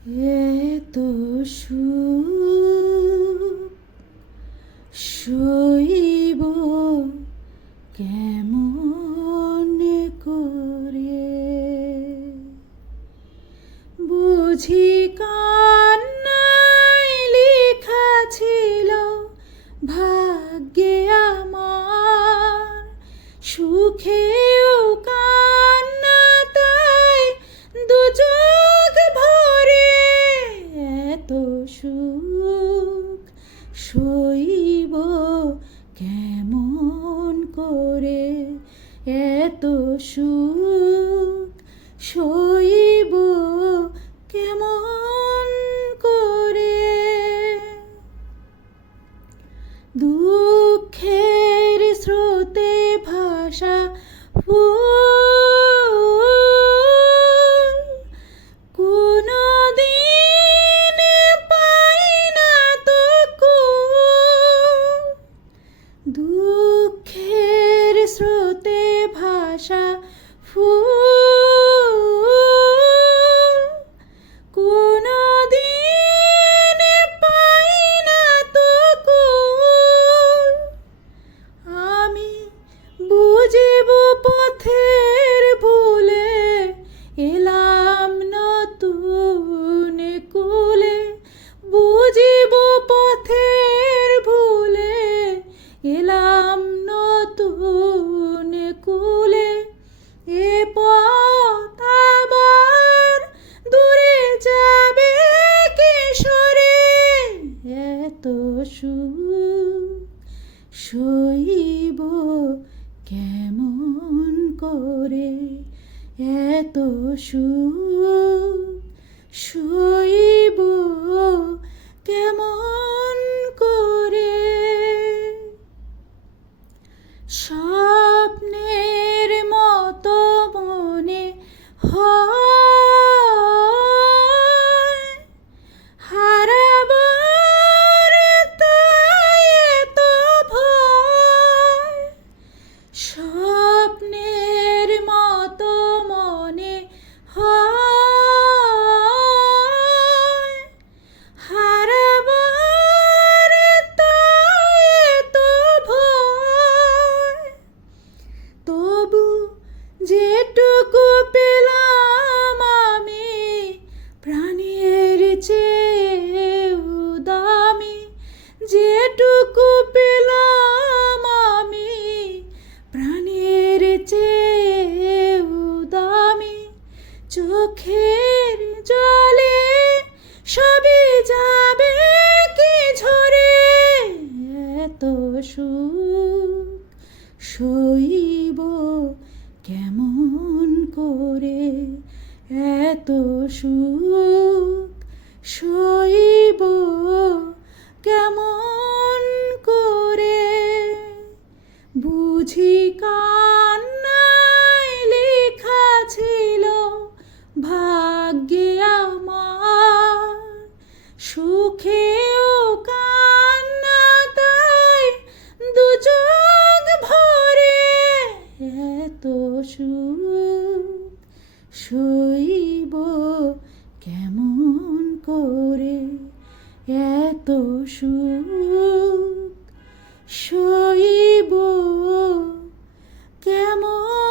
এত সুখ সইব কেমন করে, বুঝি কান্নায় লেখা ছিল ভাগ্যে আমার, সুখেও কান্না তাই দু চোখ ভরে। এত সুখ সইব কেমন করে, এত সুখ সইব কেমন করে। দুঃখের স্রোতে ভাষা ফুল কোনো দিন পাই না তো কুল। দুঃখের স্রোতে ভাষা ফুল কোনো দিন পাই না তো কুল। আমি বুঝিব পথের ভুলে এলাম নতুন কুলে, বুঝিব পথের ভুলে এলাম নতুন কুলে। এ পথ আবার দূরে যাবে কিশোরে, এত সুখ সইব কেমন করে, এত সুখ সইব কেমন করে। স্বপ্নের মতো মনে হয় হারাবার তাই এত ভয়। স্বপ্নের মতো মনে হয় হারাবার তাই এত ভয়। তবু যেটুকু পেলাম আমি প্রাণের চেয়েও দামি, যেটুকু পেলাম আমি প্রাণের চেয়েও দামি। চোখের জলে সবই যাবে কি ঝরে, এত সুখ সইব কেমন করে, এত সুখ সইব কেমন করে। বুঝি কান্নায় লেখা ছিল ভাগ্যে আমার, সুখেও কান্না তাই দু চোখ ভরে। এত সুখ সইব কেমন করে, এত সুখ সইব কেমন